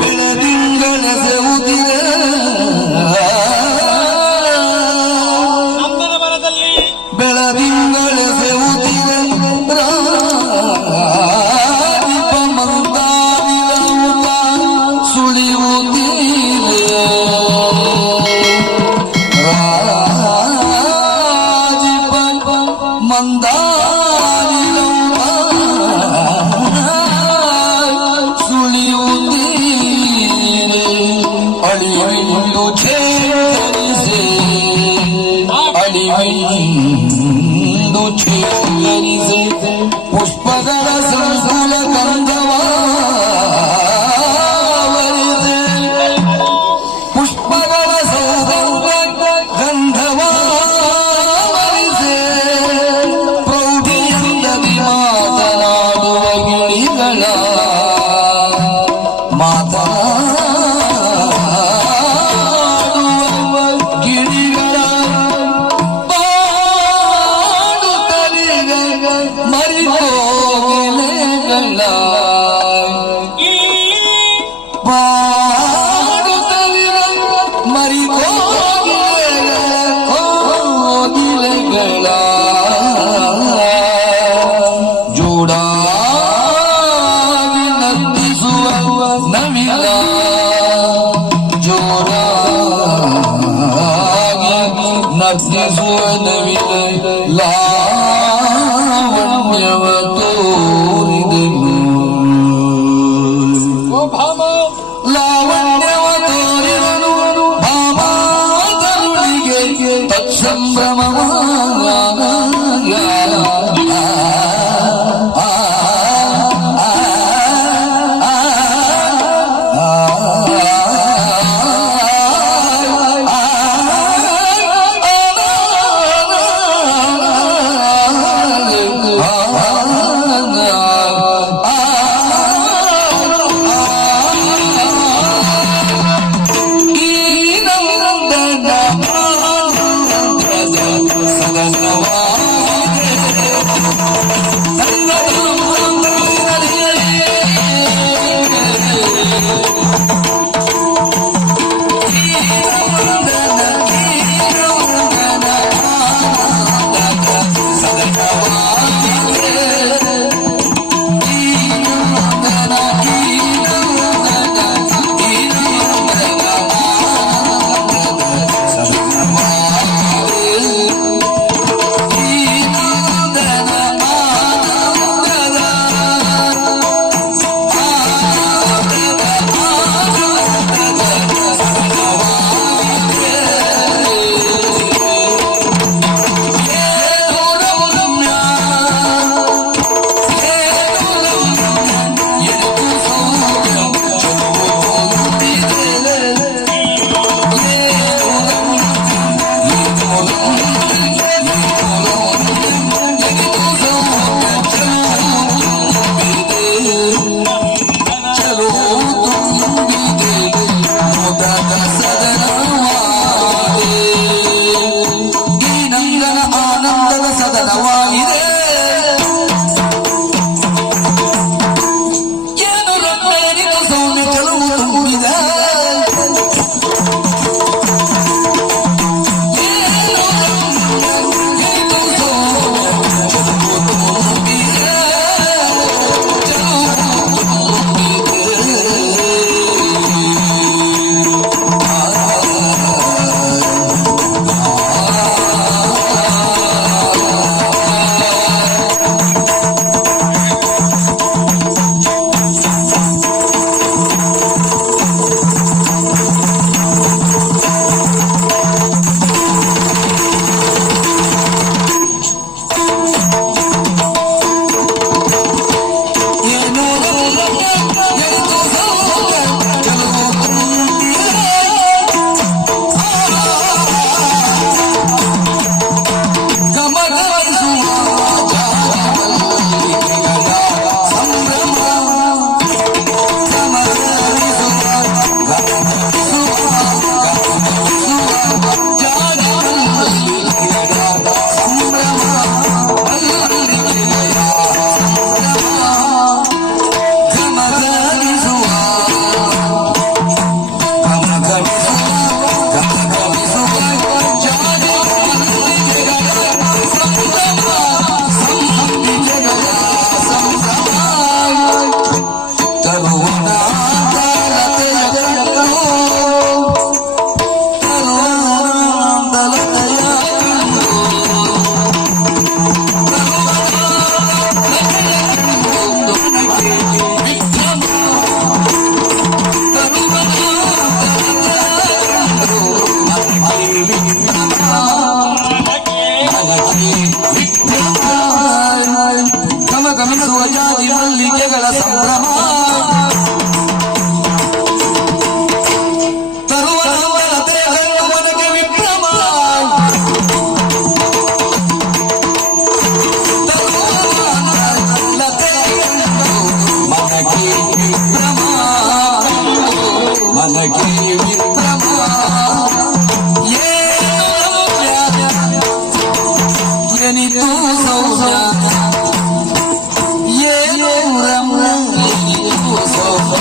ಬೆಳದಿಂಗಳ ಸೆವುದಿರ ಬೆಳದಿಂಗಳ ಸೆವುದಿರ ರಾಜಿಪ ಮಂದಾರಿರವುತ ಸುಳಿಯುವುದಿಲ್ಲ ರಾಜಿಪ ಮಂದಾರಿರವುತ ಸುಳಿಯುವುದಿಲ್ಲ ಅಳಿವಿಂದು ಛೇದರಿಸೆ ಅಳಿವಿಂದು ಛೇದರಿಸೆ ಪುಷ್ಪಗಳ ಸಂಕುಲ ಗಂಧವಾವರಿಸೆ ಪುಷ್ಪಗಳ ಸೌಗಂಧ ಗಂಧವಾವರಿಸೆ ಪ್ರೌಢಿಯಿಂದದಿ ಮಾತನಾಡುವ ಗಿಳಿಗಳ ಮಾತನಾಡುವ ಗಿಳಿಗಳ ಮರಿಕೋಗಿಲೆಗಳ ಪಾಡುತ್ತಲಿರ ಮರಿಕೋಗಿಲೆಗಳ ಜೋಡಾಗಿ ನರ್ತಿಸುವ ನವಿಲ ಜೋರಾಗಿ ನರ್ತಿಸುವ ನವಿಲ ಲಾವಣ್ಯವ ತೋರಿದೆನು ಲಾವಣ್ಯವ ತೋರಿದನು ಭಾಮಾತರುಳಿಗೆ ತತ್ಸಂಭ್ರಮ ಮನಕ್ಕೆ ವಿಕ್ರಮ ಏನಿತು ಸೌಜ ಏನು ರಮ್ಯ ಏನಿತು ಸೌಜ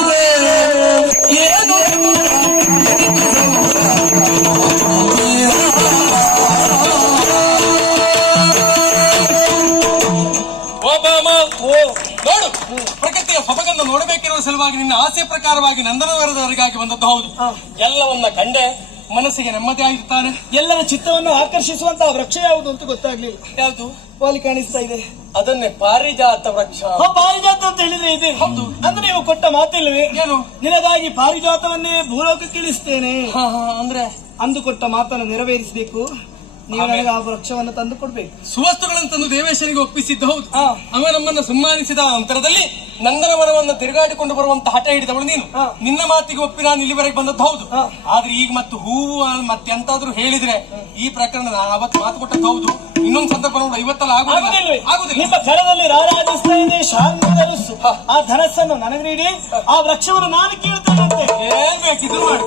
ಇದೆ ಏನು ನೋಡು, ಪ್ರಕೃತಿಯ ಸೊಬಗನ್ನು ನೋಡಬೇಕಿರುವ ಸಲುವಾಗಿ ನಿನ್ನ ಆಸೆ ಪ್ರಕಾರವಾಗಿ ನಂದನವರದವರೆಗಾಗಿ ಬಂದದ್ದು ಹೌದು. ಎಲ್ಲವನ್ನ ಕಂಡೆ ಮನಸ್ಸಿಗೆ ನೆಮ್ಮದಿ ಆಗಿರ್ತಾನೆ. ಎಲ್ಲರ ಚಿತ್ತವನ್ನು ಆಕರ್ಷಿಸುವಂತಹ ವೃಕ್ಷ ಯಾವುದು ಅಂತ ಗೊತ್ತಾಗ್ಲಿಲ್ಲ. ಯಾವುದು? ವಾಲಿ ಕಾಣಿಸ್ತಾ ಇದೆ. ಅದನ್ನೇ ಪಾರಿಜಾತ ವೃಕ್ಷ. ಪಾರಿಜಾತ ಅಂತ ಹೇಳಿದ್ರೆ ಇದೆ. ಹೌದು. ಅಂದ್ರೆ ನೀವು ಕೊಟ್ಟ ಮಾತಿಲ್ವೇ? ಏನು? ನಿನಗಾಗಿ ಪಾರಿಜಾತವನ್ನೇ ಭೂಲೋಕಕ್ಕೆ ಇಳಿಸ್ತೇನೆ ಅಂದ್ರೆ ಅಂದು ಕೊಟ್ಟ ಮಾತನ್ನು ನೆರವೇರಿಸಬೇಕು. ನೀವು ನನಗೆ ಆ ವೃಕ್ಷವನ್ನು ತಂದು ಕೊಡ್ಬೇಕು. ಸುವಸ್ತುಗಳನ್ನು ತಂದು ದೇವೇಶನಿಗೆ ಒಪ್ಪಿಸಿದ್ದು ಹೌದು. ಅವ ನಮ್ಮನ್ನು ಸನ್ಮಾನಿಸಿದ ನಂತರದಲ್ಲಿ ನಂದನವನವನ್ನು ತಿರುಗಾಡಿಕೊಂಡು ಬರುವಂತ ಹಠ ಹಿಡಿದವಳು ನೀನು. ನಿನ್ನ ಮಾತಿಗೆ ಒಪ್ಪಿ ನಾನು ಇಲ್ಲಿವರೆಗೆ ಬಂದದ್ದು ಹೌದು. ಆದ್ರೆ ಈಗ ಮತ್ತು ಹೂವು ಮತ್ತೆ ಎಂತಾದ್ರೂ ಹೇಳಿದ್ರೆ ಈ ಪ್ರಕರಣ ನಾನು ಅವತ್ತು ಮಾತು ಕೊಟ್ಟದ್ದು ಹೌದು. ಇನ್ನೊಂದು ಸಂದರ್ಭ ನೋಡ, ಇವತ್ತೆಲ್ಲ ಆಗುದಿಲ್ಲ. ನಿಮ್ಮ ಕರದಲ್ಲಿ ರಾರಾಜಿಸ್ತಾ ಇದೆ ಶಾಂತ ಧನಸ್ಸು. ಆ ಧನಸ್ಸನ್ನು ನನಗೆ ನೀಡಿ ಆ ವೃಕ್ಷವನ್ನು ನಾನು ಕೇಳ್ತೇನೆ. ಏನ್ ಬೇಕಿದ್ರು ಮಾಡಿ.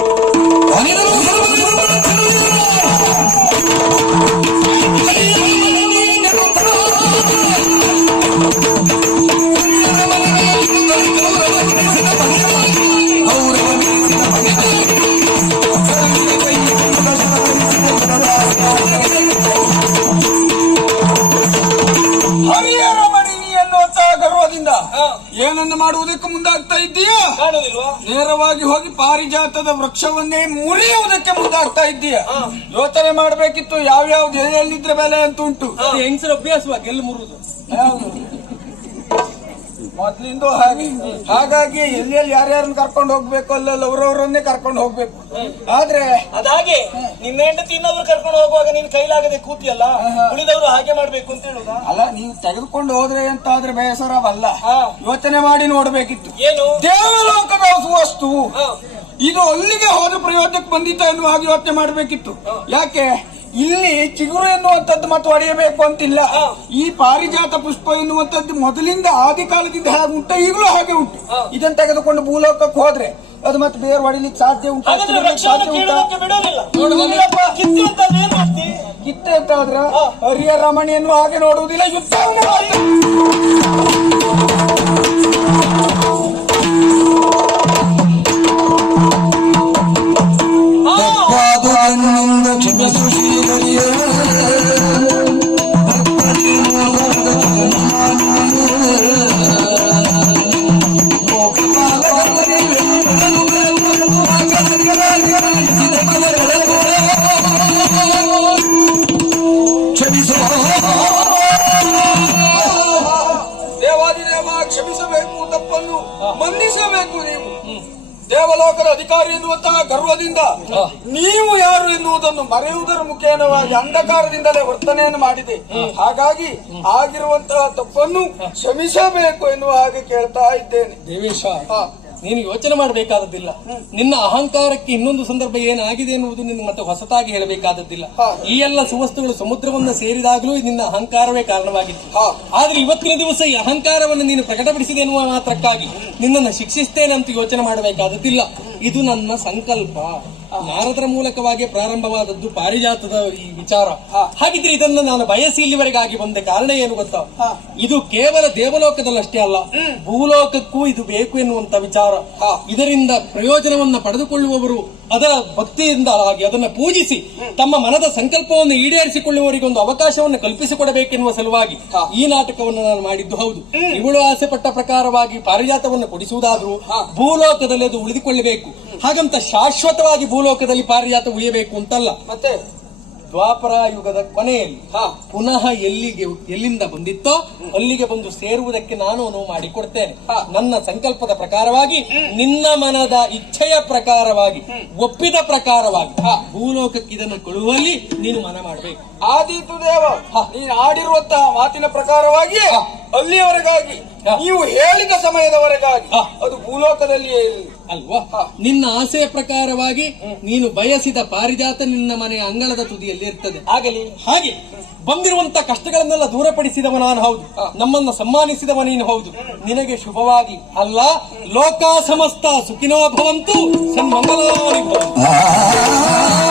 ಏನನ್ನು ಮಾಡುವುದಕ್ಕೆ ಮುಂದಾಗ್ತಾ ಇದ್ದೀಯಾ? ನೇರವಾಗಿ ಹೋಗಿ ಪಾರಿಜಾತದ ವೃಕ್ಷವನ್ನೇ ಮುರಿಯುವುದಕ್ಕೆ ಮುಂದಾಗ್ತಾ ಇದ್ದೀಯಾ? ಯೋಚನೆ ಮಾಡಬೇಕಿತ್ತು ಯಾವ್ಯಾವ್ದು ಎಲ್ಲಿದ್ರೆ ಬೆಲೆ ಅಂತ ಉಂಟು. ಹೆಂಗಸರ ಅಭ್ಯಾಸವಾಗಿ ಎಲ್ಲಿ ಮುರುವುದು ಮೊದ್ಲಿಂದು ಹಾಗೆ. ಹಾಗಾಗಿ ಎಲ್ಲೆಲ್ಲಿ ಯಾರ್ಯಾರನ್ನ ಕರ್ಕೊಂಡು ಹೋಗ್ಬೇಕು ಅಲ್ಲೆಲ್ಲ ಅವರವರನ್ನೇ ಕರ್ಕೊಂಡು ಹೋಗ್ಬೇಕು. ಆದ್ರೆ ಅದಾಗೆ ನಿನ್ನ ಹೆಂಡತಿ ಇನ್ನೊಬ್ರು ಕರ್ಕೊಂಡು ಹೋಗುವಾಗ ನೀನ್ ಕೈಲಾಗದೆ ಕೂತಿಯಲ್ಲ, ಉಳಿದವರು ಹಾಗೆ ಮಾಡ್ಬೇಕು ಅಂತ ಹೇಳುದ? ಅಲ್ಲ, ನೀವು ತೆಗೆದುಕೊಂಡು ಹೋದ್ರೆ ಅಂತ ಆದ್ರೆ ಬೇಸರವಲ್ಲ. ಯೋಚನೆ ಮಾಡಿ ನೋಡ್ಬೇಕಿತ್ತು. ಏನು? ದೇವಲೋಕದ ವಸ್ತು ಇದು ಅಲ್ಲಿಗೆ ಹೋದ ಪ್ರಯೋಜನಕ್ಕೆ ಬಂದಿತ್ತ ಎನ್ನುವ ಹಾಗೆ ಯೋಚನೆ ಮಾಡ್ಬೇಕಿತ್ತು. ಯಾಕೆ ಇಲ್ಲಿ ಚಿಗುರು ಎನ್ನುವಂಥದ್ದು ಮತ್ತು ಹೊಡೆಯಬೇಕು ಅಂತಿಲ್ಲ. ಈ ಪಾರಿಜಾತ ಪುಷ್ಪ ಎನ್ನುವಂಥದ್ದು ಮೊದಲಿಂದ ಆದಿ ಕಾಲದಿಂದ ಹಾಗೆ ಉಂಟು, ಈಗಲೂ ಹಾಗೆ ಉಂಟು. ಇದನ್ನು ತೆಗೆದುಕೊಂಡು ಭೂಲೋಕಕ್ಕೆ ಹೋದ್ರೆ ಅದು ಮತ್ತೆ ಬೇರೆ ಹೊಡಿಲಿಕ್ಕೆ ಸಾಧ್ಯ ಉಂಟು. ಕಿತ್ತೆ ಅಂತ ಆದ್ರ ಹರಿಯ ರಮಣಿಯನ್ನು ಹಾಗೆ ನೋಡುವುದಿಲ್ಲ, ಯುದ್ಧವನ್ನು ದೇವಾದಿದೇವ ಕ್ಷಮಿಸಬೇಕು, ತಪ್ಪನ್ನು ಮನ್ನಿಸಬೇಕು. ನೀವು ದೇವಲೋಕದ ಅಧಿಕಾರಿ ಎನ್ನುವಂತಹ ಗರ್ವದಿಂದ ನೀವು ಯಾರು ಎನ್ನುವುದನ್ನು ಮರೆಯುವುದರ ಮುಖೇನವಾಗಿ ಅಂಧಕಾರದಿಂದಲೇ ವರ್ತನೆಯನ್ನು ಮಾಡಿದೆ. ಹಾಗಾಗಿ ಆಗಿರುವಂತಹ ತಪ್ಪನ್ನು ಕ್ಷಮಿಸಬೇಕು ಎನ್ನುವ ಹಾಗೆ ಕೇಳ್ತಾ ಇದ್ದೇನೆ. ದೇವೇಶ, ನೀನು ಯೋಚನೆ ಮಾಡಬೇಕಾದದ್ದಿಲ್ಲ. ನಿನ್ನ ಅಹಂಕಾರಕ್ಕೆ ಇನ್ನೊಂದು ಸಂದರ್ಭ ಏನಾಗಿದೆ ಎನ್ನುವುದು ನಿನ್ನ ಮತ್ತೆ ಹೊಸತಾಗಿ ಹೇಳಬೇಕಾದದ್ದಿಲ್ಲ. ಈ ಎಲ್ಲ ಸುವಸ್ತುಗಳು ಸಮುದ್ರವನ್ನ ಸೇರಿದಾಗಲೂ ನಿನ್ನ ಅಹಂಕಾರವೇ ಕಾರಣವಾಗಿತ್ತು. ಆದ್ರೆ ಇವತ್ತಿನ ದಿವಸ ಈ ಅಹಂಕಾರವನ್ನು ನೀನು ಪ್ರಕಟಪಡಿಸಿದೆ ಎನ್ನುವ ಮಾತ್ರಕ್ಕಾಗಿ ನಿನ್ನನ್ನು ಶಿಕ್ಷಿಸ್ತೇನೆ ಅಂತ ಯೋಚನೆ ಮಾಡಬೇಕಾದದ್ದಿಲ್ಲ. ಇದು ನನ್ನ ಸಂಕಲ್ಪ. ನಾರದರ ಮೂಲಕವಾಗಿ ಪ್ರಾರಂಭವಾದದ್ದು ಪಾರಿಜಾತದ ಈ ವಿಚಾರ. ಹಾಗಿದ್ರೆ ಇದನ್ನು ನಾನು ಬಯಸಿ ಇಲ್ಲಿವರೆಗಾಗಿ ಬಂದ ಕಾರಣ ಏನು ಗೊತ್ತಾ? ಇದು ಕೇವಲ ದೇವಲೋಕದಲ್ಲಷ್ಟೇ ಅಲ್ಲ, ಭೂಲೋಕಕ್ಕೂ ಇದು ಬೇಕು ಎನ್ನುವಂತ ವಿಚಾರ. ಇದರಿಂದ ಪ್ರಯೋಜನವನ್ನ ಪಡೆದುಕೊಳ್ಳುವವರು ಅದರ ಭಕ್ತಿಯಿಂದ ಆಗಿ ಅದನ್ನು ಪೂಜಿಸಿ ತಮ್ಮ ಮನದ ಸಂಕಲ್ಪವನ್ನು ಈಡೇರಿಸಿಕೊಳ್ಳುವವರಿಗೆ ಒಂದು ಅವಕಾಶವನ್ನು ಕಲ್ಪಿಸಿಕೊಡಬೇಕೆನ್ನುವ ಸಲುವಾಗಿ ಈ ನಾಟಕವನ್ನು ನಾನು ಮಾಡಿದ್ದು ಹೌದು. ಇವಳು ಆಸೆ ಪಟ್ಟ ಪ್ರಕಾರವಾಗಿ ಪಾರಿಜಾತವನ್ನು ಕೊಡಿಸುವುದಾದ್ರೂ ಭೂಲೋಕದಲ್ಲಿ ಅದು ಉಳಿದುಕೊಳ್ಳಬೇಕು. ಹಾಗಂತ ಶಾಶ್ವತವಾಗಿ ಭೂಲೋಕದಲ್ಲಿ ಪಾರಿಜಾತ ಉಳಿಯಬೇಕು ಅಂತಲ್ಲ. ಮತ್ತೆ ದ್ವಾಪರ ಯುಗದ ಕೊನೆಯಲ್ಲಿ ಪುನಃ ಎಲ್ಲಿಂದ ಬಂದಿತ್ತೋ ಅಲ್ಲಿಗೆ ಬಂದು ಸೇರುವುದಕ್ಕೆ ನಾನು ಅನುವು ಮಾಡಿಕೊಡ್ತೇನೆ. ನನ್ನ ಸಂಕಲ್ಪದ ಪ್ರಕಾರವಾಗಿ, ನಿನ್ನ ಮನದ ಇಚ್ಛೆಯ ಪ್ರಕಾರವಾಗಿ, ಒಪ್ಪಿದ ಪ್ರಕಾರವಾಗಿ ಭೂಲೋಕಕ್ಕೆ ಇದನ್ನು ಕೊಡುವಲ್ಲಿ ನೀನು ಮನ ಮಾಡಬೇಕು. ಆದೀತು ದೇವ, ನೀನು ಆಡಿರುವಂತಹ ಮಾತಿನ ಪ್ರಕಾರವಾಗಿ ಅಲ್ಲಿಯವರೆಗಾಗಿ, ನೀವು ಹೇಳಿದ ಸಮಯದವರೆಗಾಗಿ ಅದು ಭೂಲೋಕದಲ್ಲಿಯೇ ಇರಲಿ ಅಲ್ವಾ? ನಿನ್ನ ಆಸೆಯ ಪ್ರಕಾರವಾಗಿ ನೀನು ಬಯಸಿದ ಪಾರಿಜಾತ ನಿನ್ನ ಮನೆಯ ಅಂಗಳದ ತುದಿಯಲ್ಲಿ ಇರ್ತದೆ. ಆಗಲಿ. ಹಾಗೆ ಬಂದಿರುವಂತ ಕಷ್ಟಗಳನ್ನೆಲ್ಲ ದೂರಪಡಿಸಿದವ ನಾನು ಹೌದು, ನಮ್ಮನ್ನು ಸನ್ಮಾನಿಸಿದವ ನೀನು ಹೌದು. ನಿನಗೆ ಶುಭವಾಗಿ ಅಲ್ಲ, ಲೋಕ ಸಮಸ್ತ ಸುಖಿನೋ ಭವಂತು, ಸನ್ಮಂಗಲಾನಿ ಭವಂತು.